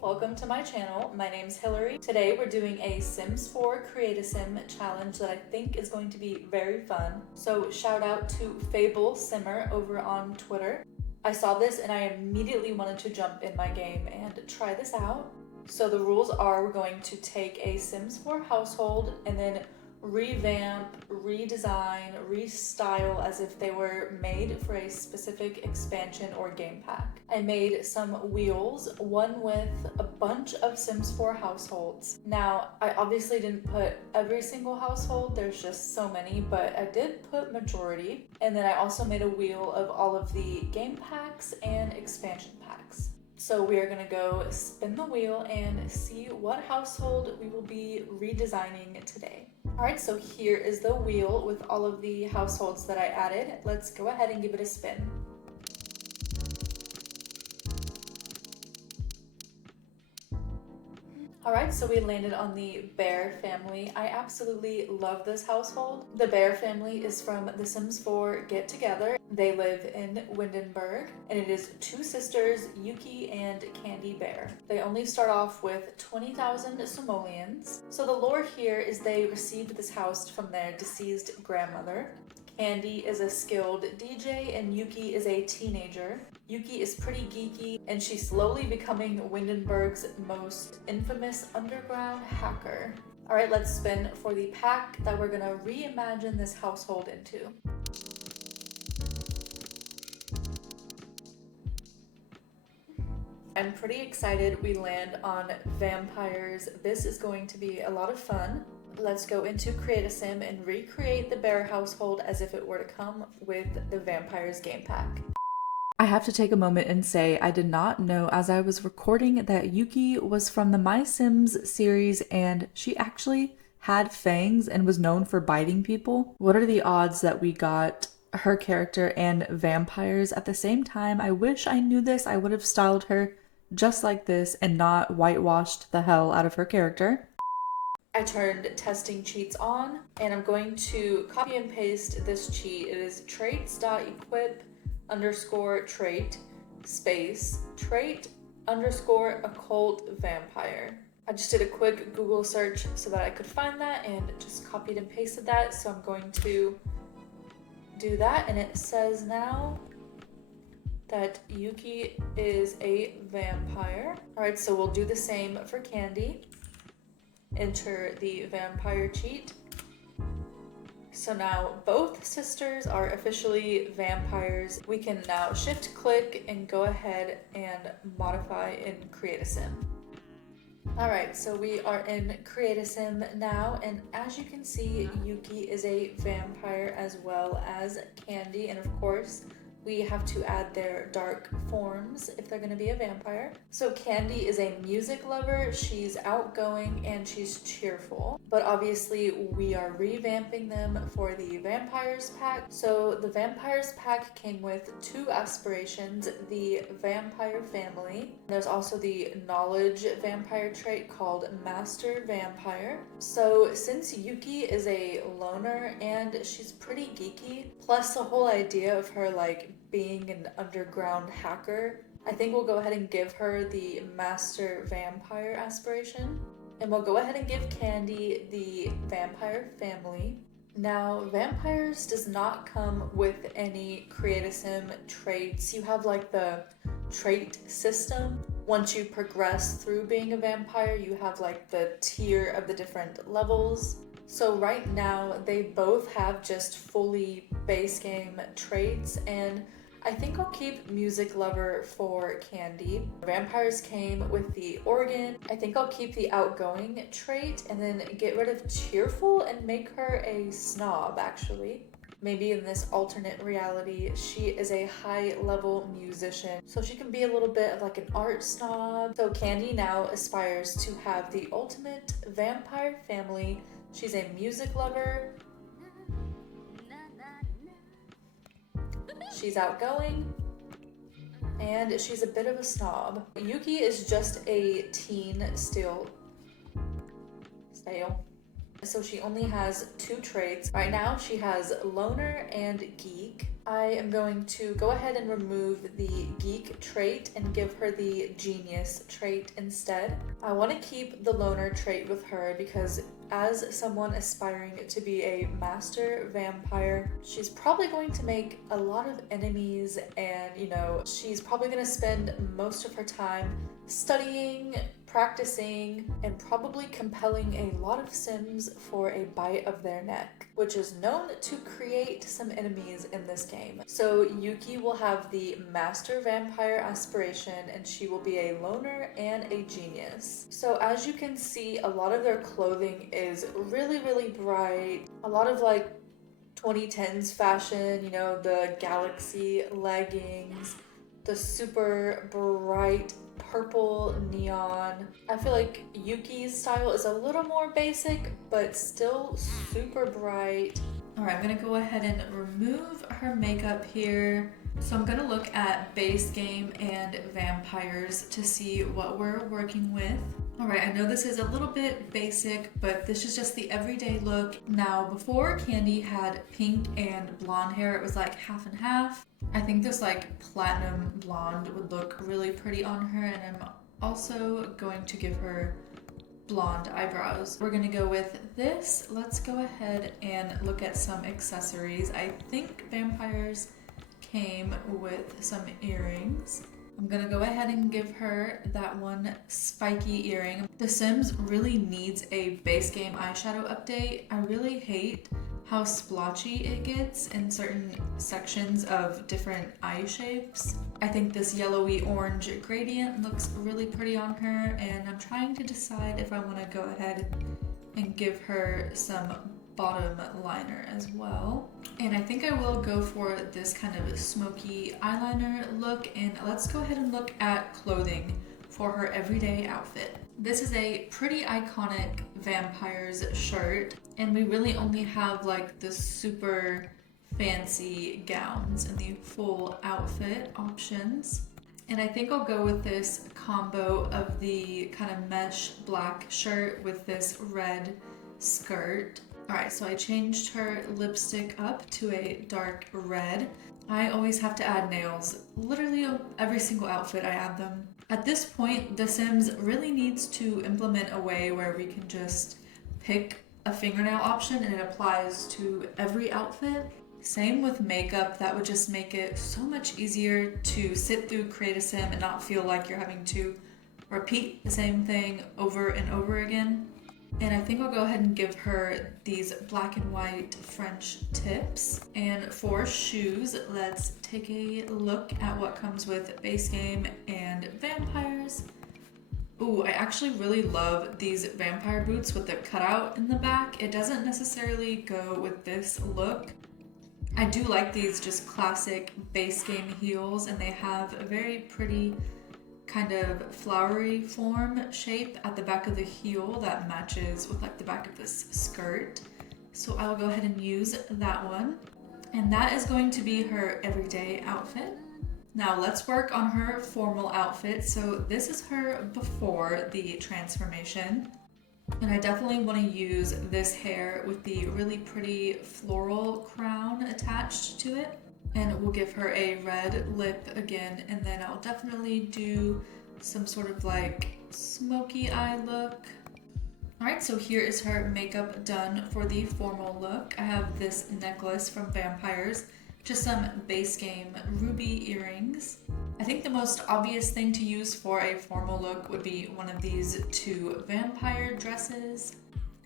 Welcome to my channel. My name's Hillary. Today we're doing a Sims 4 Create a Sim challenge that I think is going to be very fun. So shout out to Fable Simmer over on Twitter. I saw this and I immediately wanted to jump in my game and try this out. So the rules are we're going to take a Sims 4 household and then revamp, redesign, restyle as if they were made for a specific expansion or game pack. I made some wheels, one with a bunch of Sims 4 households. Now, I obviously didn't put every single household, there's just so many, but I did put majority. And then I also made a wheel of all of the game packs and expansion packs. So we are gonna go spin the wheel and see what household we will be redesigning today. Alright, so here is the wheel with all of the households that I added. Let's go ahead and give it a spin. Alright, so we landed on the Bear family. I absolutely love this household. The Bear family is from The Sims 4 Get Together. They live in Windenburg, and it is two sisters, Yuki and Candy Bear. They only start off with 20,000 simoleons. So the lore here is they received this house from their deceased grandmother. Candy is a skilled DJ and Yuki is a teenager. Yuki is pretty geeky and she's slowly becoming Windenburg's most infamous underground hacker. Alright, let's spin for the pack that we're gonna reimagine this household into. I'm pretty excited we land on vampires. This is going to be a lot of fun. Let's go into Create a Sim and recreate the Bear household as if it were to come with the Vampires game pack. I have to take a moment and say I did not know as I was recording that Yuki was from the My Sims series and she actually had fangs and was known for biting people. What are the odds that we got her character and vampires at the same time? I wish I knew this. I would have styled her just like this and not whitewashed the hell out of her character. I turned testing cheats on and I'm going to copy and paste this cheat. It is traits.equip_trait space trait underscore occult vampire. I just did a quick Google search so that I could find that and just copied and pasted that. So I'm going to do that and it says now that Yuki is a vampire. Alright, so we'll do the same for Candy. Enter the vampire cheat. So now both sisters are officially vampires. We can now shift click and go ahead and modify and create a sim. Alright, so we are in Create a Sim now, and as you can see, Yuki is a vampire as well as Candy, and of course, we have to add their dark forms if they're going to be a vampire. So Candy is a music lover, she's outgoing, and she's cheerful. But obviously we are revamping them for the Vampires pack. So the Vampires pack came with two aspirations, the Vampire family. There's also the knowledge vampire trait called Master Vampire. So since Yuki is a loner and she's pretty geeky, plus the whole idea of her like being an underground hacker, I think we'll go ahead and give her the Master Vampire aspiration. And we'll go ahead and give Candy the Vampire family. Now, Vampires does not come with any Create a Sim traits. You have like the trait system. Once you progress through being a vampire, you have like the tier of the different levels. So right now, they both have just fully base game traits, and I think I'll keep Music Lover for Candy. Vampires came with the organ. I think I'll keep the outgoing trait and then get rid of cheerful and make her a snob, actually. Maybe in this alternate reality, she is a high-level musician, so she can be a little bit of like an art snob. So Candy now aspires to have the ultimate vampire family. She's a music lover. She's outgoing, and she's a bit of a snob. Yuki is just a teen still. Stale. So she only has 2 traits. Right now she has Loner and Geek. I am going to go ahead and remove the Geek trait and give her the Genius trait instead. I want to keep the Loner trait with her because as someone aspiring to be a master vampire, she's probably going to make a lot of enemies, and she's probably going to spend most of her time studying, practicing, and probably compelling a lot of Sims for a bite of their neck, which is known to create some enemies in this game. So Yuki will have the Master Vampire aspiration, and she will be a Loner and a Genius. So as you can see, a lot of their clothing is really, really bright. A lot of 2010s fashion, the Galaxy leggings, the super bright purple neon. I feel like Yuki's style is a little more basic, but still super bright. All right, I'm gonna go ahead and remove her makeup here. So I'm gonna look at base game and vampires to see what we're working with. All right, I know this is a little bit basic, but this is just the everyday look. Now, before Candy had pink and blonde hair, it was like half and half. I think this platinum blonde would look really pretty on her, and I'm also going to give her blonde eyebrows. We're gonna go with this. Let's go ahead and look at some accessories. I think vampires came with some earrings. I'm gonna go ahead and give her that one spiky earring. The Sims really needs a base game eyeshadow update. I really hate how splotchy it gets in certain sections of different eye shapes. I think this yellowy orange gradient looks really pretty on her, and I'm trying to decide if I want to go ahead and give her some bottom liner as well. And I think I will go for this kind of smoky eyeliner look, and let's go ahead and look at clothing for her everyday outfit. This is a pretty iconic vampires shirt, and we really only have the super fancy gowns and the full outfit options. And I think I'll go with this combo of the kind of mesh black shirt with this red skirt. Alright, so I changed her lipstick up to a dark red. I always have to add nails. Literally every single outfit I add them. At this point, The Sims really needs to implement a way where we can just pick a fingernail option and it applies to every outfit. Same with makeup, that would just make it so much easier to sit through Create a Sim and not feel like you're having to repeat the same thing over and over again. And I think I'll go ahead and give her these black and white French tips. And for shoes, let's take a look at what comes with base game and vampires. Ooh, I actually really love these vampire boots with the cutout in the back. It doesn't necessarily go with this look. I do like these just classic base game heels, and they have a very pretty kind of flowery form shape at the back of the heel that matches with the back of this skirt. So I'll go ahead and use that one. And that is going to be her everyday outfit. Now let's work on her formal outfit. So this is her before the transformation. And I definitely want to use this hair with the really pretty floral crown attached to it. And we'll give her a red lip again, and then I'll definitely do some sort of smoky eye look. Alright, so here is her makeup done for the formal look. I have this necklace from Vampires, just some base game ruby earrings. I think the most obvious thing to use for a formal look would be one of these 2 vampire dresses.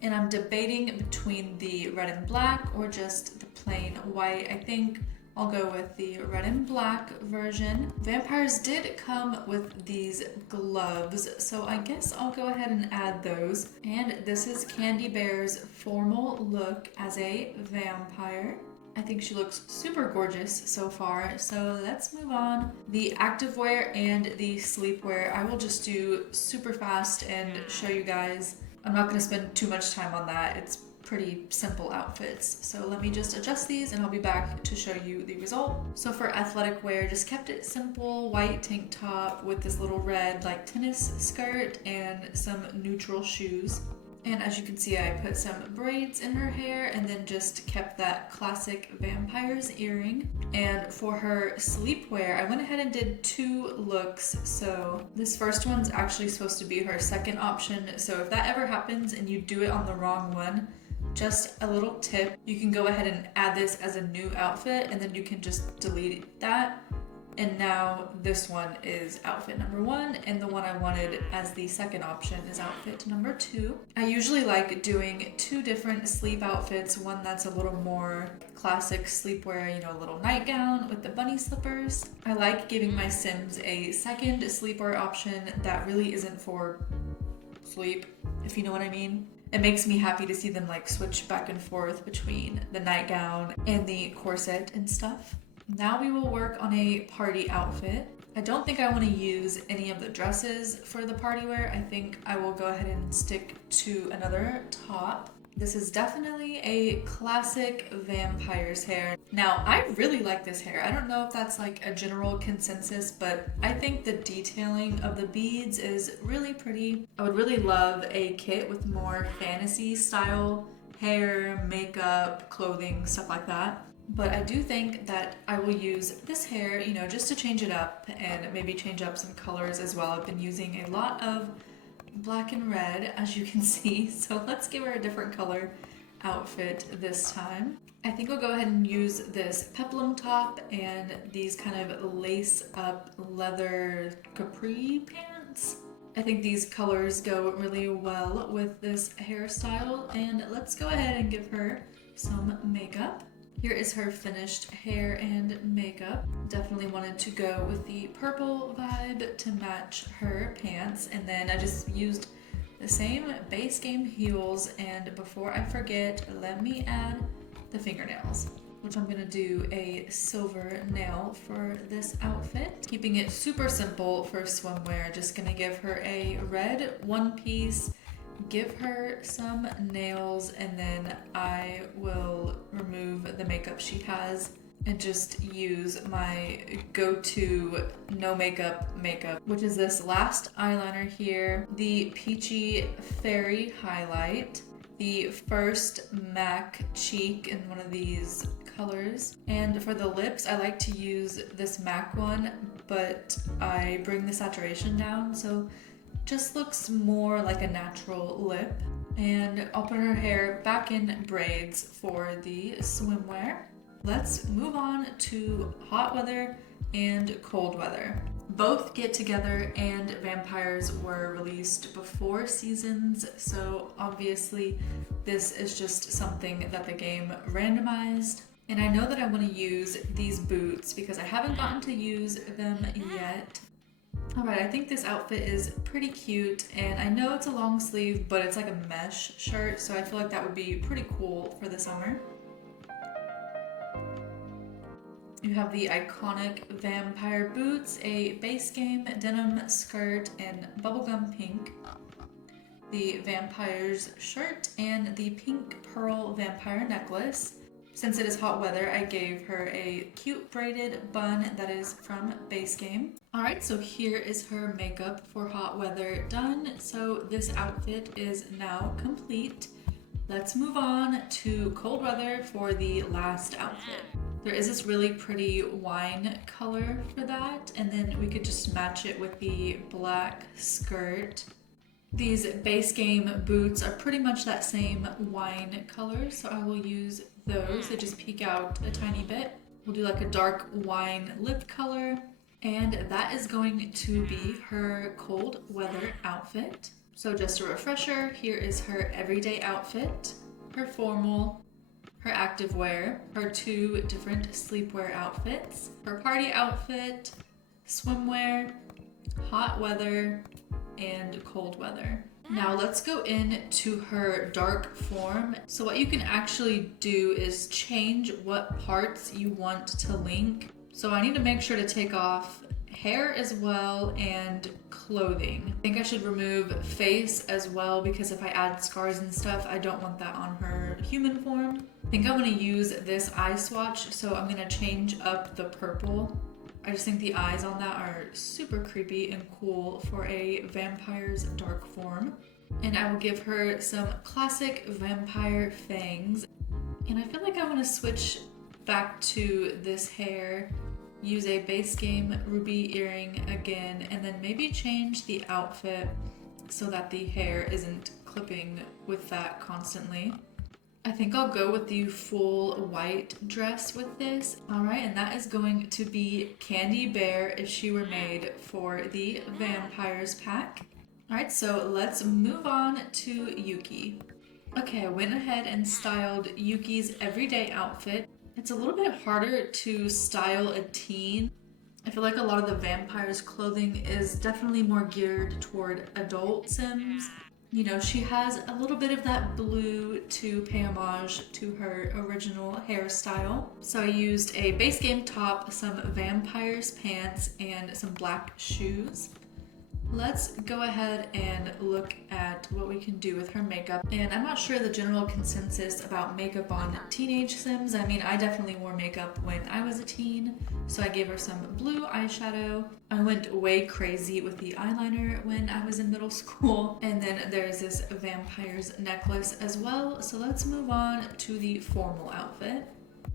And I'm debating between the red and black or just the plain white. I think I'll go with the red and black version. Vampires did come with these gloves, so I guess I'll go ahead and add those. And this is Candy Bear's formal look as a vampire. I think she looks super gorgeous so far, so let's move on. The activewear and the sleepwear, I will just do super fast and show you guys. I'm not going to spend too much time on that. It's pretty simple outfits. So let me just adjust these and I'll be back to show you the result. So for athletic wear, just kept it simple, white tank top with this little red tennis skirt and some neutral shoes. And as you can see, I put some braids in her hair and then just kept that classic vampire's earring. And for her sleepwear, I went ahead and did 2 looks. So this first one's actually supposed to be her second option. So if that ever happens and you do it on the wrong one, just a little tip, you can go ahead and add this as a new outfit and then you can just delete that. And now this one is outfit number 1, and the one I wanted as the second option is outfit number 2. I usually like doing 2 different sleep outfits, one that's a little more classic sleepwear, you know, a little nightgown with the bunny slippers. I like giving my Sims a second sleepwear option that really isn't for sleep, if you know what I mean. It makes me happy to see them like switch back and forth between the nightgown and the corset and stuff. Now we will work on a party outfit. I don't think I want to use any of the dresses for the party wear. I think I will go ahead and stick to another top. This is definitely a classic vampire's hair. Now, I really like this hair. I don't know if that's like a general consensus, but I think the detailing of the beads is really pretty. I would really love a kit with more fantasy style hair, makeup, clothing, stuff like that. But I do think that I will use this hair, you know, just to change it up and maybe change up some colors as well. I've been using a lot of black and red, as you can see. So let's give her a different color outfit this time. I think we'll go ahead and use this peplum top and these kind of lace up leather capri pants. I think these colors go really well with this hairstyle, and let's go ahead and give her some makeup. Here is her finished hair and makeup. Definitely wanted to go with the purple vibe to match her pants. And then I just used the same base game heels. And before I forget, let me add the fingernails, which I'm gonna do a silver nail for this outfit. Keeping it super simple for swimwear, just gonna give her a red one piece, give her some nails, and then I will remove the makeup she has and just use my go-to no makeup, which is this last eyeliner here, the Peachy Fairy highlight, the first MAC cheek in one of these colors. And for the lips, I like to use this MAC one, but I bring the saturation down, so just looks more like a natural lip. And I'll put her hair back in braids for the swimwear. Let's move on to hot weather and cold weather. Both Get Together and Vampires were released before seasons, so obviously this is just something that the game randomized. And I know that I want to use these boots because I haven't gotten to use them yet. Alright, I think this outfit is pretty cute, and I know it's a long sleeve, but it's like a mesh shirt, so I feel like that would be pretty cool for the summer. You have the iconic vampire boots, a base game denim skirt in bubblegum pink, the vampire's shirt, and the pink pearl vampire necklace. Since it is hot weather, I gave her a cute braided bun that is from Base Game. Alright, so here is her makeup for hot weather done. So this outfit is now complete. Let's move on to cold weather for the last outfit. There is this really pretty wine color for that, and then we could just match it with the black skirt. These Base Game boots are pretty much that same wine color, so I will use those. They just peek out a tiny bit. We'll do like a dark wine lip color, and that is going to be her cold weather outfit. So just a refresher, here is her everyday outfit, her formal, her activewear, her 2 different sleepwear outfits, her party outfit, swimwear, hot weather, and cold weather. Now let's go into her dark form. So what you can actually do is change what parts you want to link. So I need to make sure to take off hair as well and clothing. I think I should remove face as well because if I add scars and stuff, I don't want that on her human form. I think I'm gonna use this eye swatch, so I'm gonna change up the purple. I just think the eyes on that are super creepy and cool for a vampire's dark form. And I will give her some classic vampire fangs. And I feel like I want to switch back to this hair, use a base game ruby earring again, and then maybe change the outfit so that the hair isn't clipping with that constantly. I think I'll go with the full white dress with this. All right, and that is going to be Candy Bear if she were made for the Vampires pack. All right, so let's move on to Yuki. Okay, I went ahead and styled Yuki's everyday outfit. It's a little bit harder to style a teen. I feel like a lot of the vampires' clothing is definitely more geared toward adult Sims. You know, she has a little bit of that blue to pay homage to her original hairstyle. So I used a base game top, some vampires pants, and some black shoes. Let's go ahead and look at what we can do with her makeup. And I'm not sure the general consensus about makeup on teenage Sims. I mean, I definitely wore makeup when I was a teen, so I gave her some blue eyeshadow. I went way crazy with the eyeliner when I was in middle school. And then there's this vampire's necklace as well. So let's move on to the formal outfit.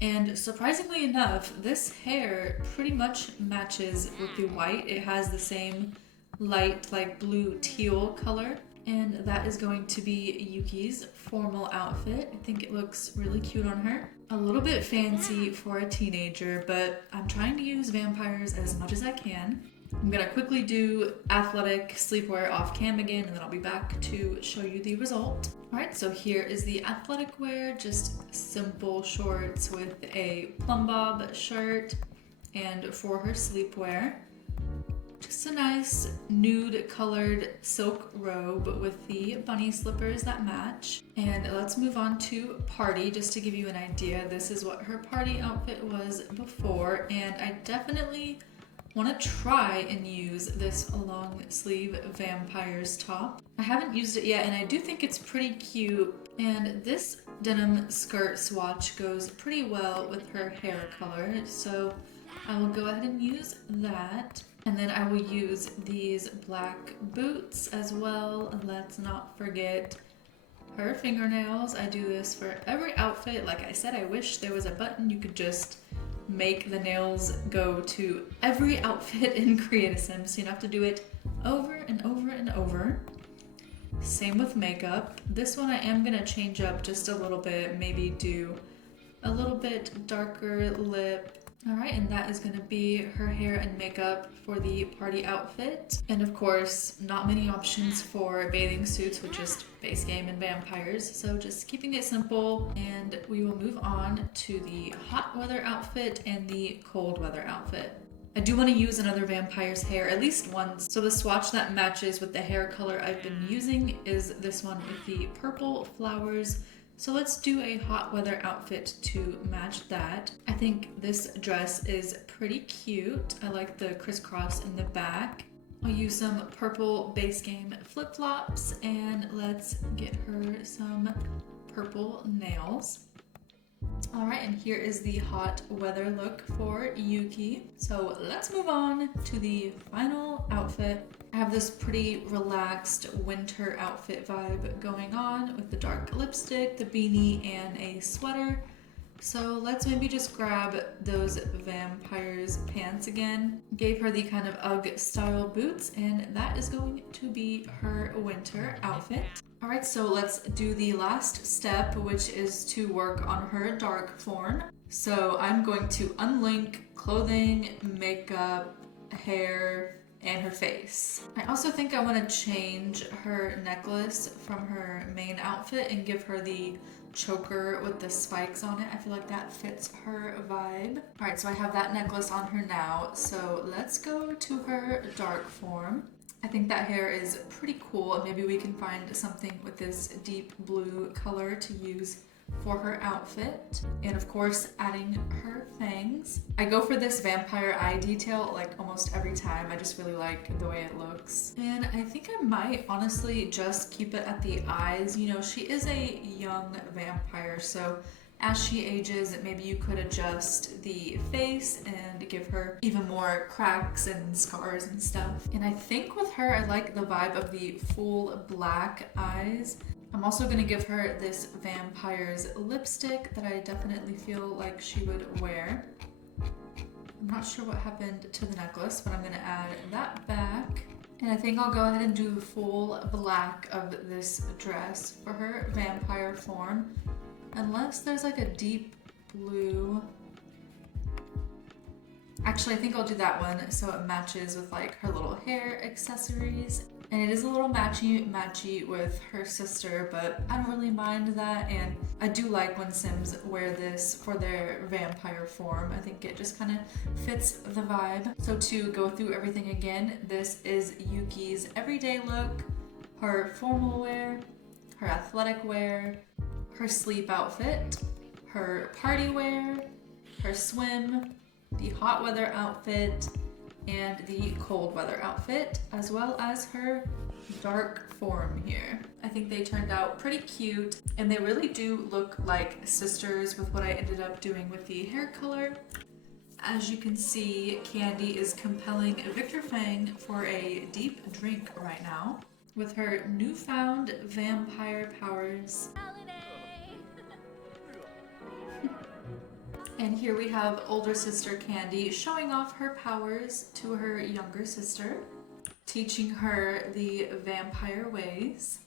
And surprisingly enough, this hair pretty much matches with the white. It has the same light like blue teal color, and that is going to be Yuki's formal outfit. I think it looks really cute on her. A little bit fancy for a teenager, but I'm trying to use vampires as much as I can. I'm gonna quickly do athletic sleepwear off cam again, and then I'll be back to show you the result. All right, so here is the athletic wear, just simple shorts with a plumb bob shirt, and for her sleepwear, just a nice nude colored silk robe with the bunny slippers that match. And let's move on to party. Just to give you an idea, this is what her party outfit was before, and I definitely want to try and use this long sleeve vampires top. I haven't used it yet, and I do think it's pretty cute, and this denim skirt swatch goes pretty well with her hair color, so I will go ahead and use that. And then I will use these black boots as well. And let's not forget her fingernails. I do this for every outfit. Like I said, I wish there was a button you could just make the nails go to every outfit in Create a Sim, so you don't have to do it over and over and over. Same with makeup. This one I am gonna change up just a little bit, maybe do a little bit darker lip. All right, and that is gonna be her hair and makeup for the party outfit. And of course, not many options for bathing suits with just base game and vampires. So just keeping it simple, and we will move on to the hot weather outfit and the cold weather outfit. I do want to use another vampire's hair at least once. So the swatch that matches with the hair color I've been using is this one with the purple flowers. So let's do a hot weather outfit to match that. I think this dress is pretty cute. I like the crisscross in the back. I'll use some purple base game flip-flops, and let's get her some purple nails. All right, and here is the hot weather look for Yuki. So let's move on to the final outfit. I have this pretty relaxed winter outfit vibe going on with the dark lipstick, the beanie, and a sweater. So let's maybe just grab those vampires pants again. Gave her the kind of UGG style boots, and that is going to be her winter outfit. All right, so let's do the last step, which is to work on her dark form. So I'm going to unlink clothing, makeup, hair, and her face. I also think I want to change her necklace from her main outfit and give her the choker with the spikes on it. I feel like that fits her vibe. All right, so I have that necklace on her now. So let's go to her dark form. I think that hair is pretty cool. Maybe we can find something with this deep blue color to use for her outfit. And of course, adding her fangs. I go for this vampire eye detail like almost every time. I just really like the way it looks. And I think I might honestly just keep it at the eyes. You know, she is a young vampire, so As she ages, maybe you could adjust the face and give her even more cracks and scars and stuff. And I think with her, I like the vibe of the full black eyes. I'm also gonna give her this Vampire's lipstick that I definitely feel like she would wear. I'm not sure what happened to the necklace, but I'm gonna add that back. And I think I'll go ahead and do full black of this dress for her vampire form. Unless there's like a deep blue. Actually, I think I'll do that one so it matches with like her little hair accessories. And it is a little matchy with her sister, but I don't really mind that. And I do like when Sims wear this for their vampire form. I think it just kind of fits the vibe. So to go through everything again, this is Yuki's everyday look, her formal wear, her athletic wear, her sleep outfit, her party wear, her swim, the hot weather outfit, and the cold weather outfit, as well as her dark form here. I think they turned out pretty cute, and they really do look like sisters with what I ended up doing with the hair color. As you can see, Candy is compelling Victor Fang for a deep drink right now with her newfound vampire powers. And here we have older sister Candy showing off her powers to her younger sister, teaching her the vampire ways.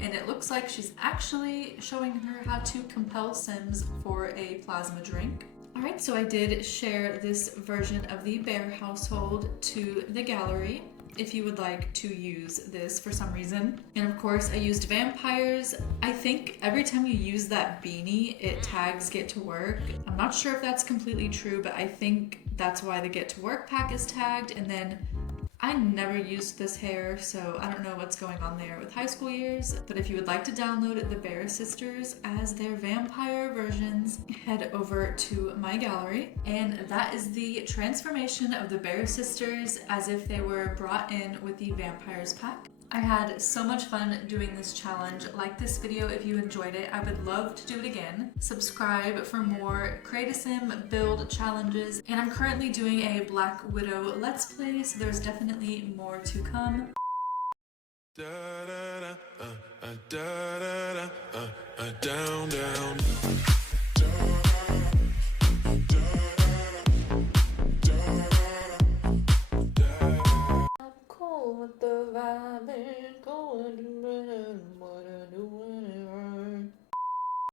And it looks like she's actually showing her how to compel Sims for a plasma drink. Alright, so I did share this version of the Bear household to the gallery if you would like to use this for some reason. And of course, I used vampires. I think every time you use that beanie, it tags Get to Work. I'm not sure if that's completely true, but I think that's why the Get to Work pack is tagged. And then I never used this hair, so I don't know what's going on there with high school years. But if you would like to download the Bear Sisters as their vampire versions, head over to my gallery. And that is the transformation of the Bear Sisters as if they were brought in with the Vampires pack. I had so much fun doing this challenge. Like this video if you enjoyed it. I would love to do it again. Subscribe for more Create a Sim build challenges. And I'm currently doing a Black Widow Let's Play, so there's definitely more to come. Down, down.